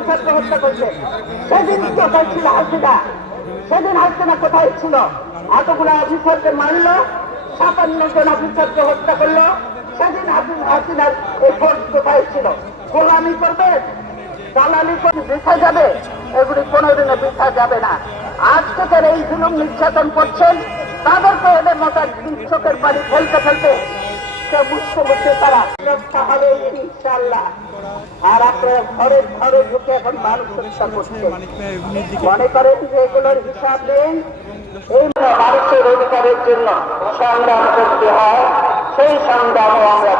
অফিসারকে হত্যা করছে। সেদিন কোথায় ছিল হাসিনা? সেদিন হাসিনা কোথায় ছিল? এতগুলো অফিসারকে মারলো, ৫৭ জন অফিসারকে হত্যা করলো। সেদিন হাসিনার এই ফোর্স কোথায় ছিল? গোলামি করবে, দালালি করে বৃথা যাবে? এগুলি কোনোদিনও বৃথা যাবে না। আজকে যারা এই জুলুম নির্যাতন করছেন তাদেরকে এদের মতো চোখের পানি ফেলতে ফেলতে বুঝতে বুঝতে তারা রক্ষা হবে ইনশাআল্লাহ। আর আপনারা ঘরে ঘরে ঢুকে এখন মানুষ হত্যা করছেন, মনে করেন যে এগুলোর হিসাব নেন। এই মানুষের অধিকারের জন্য সংগ্রাম করতে হয়, সেই সংগ্রামও আমরা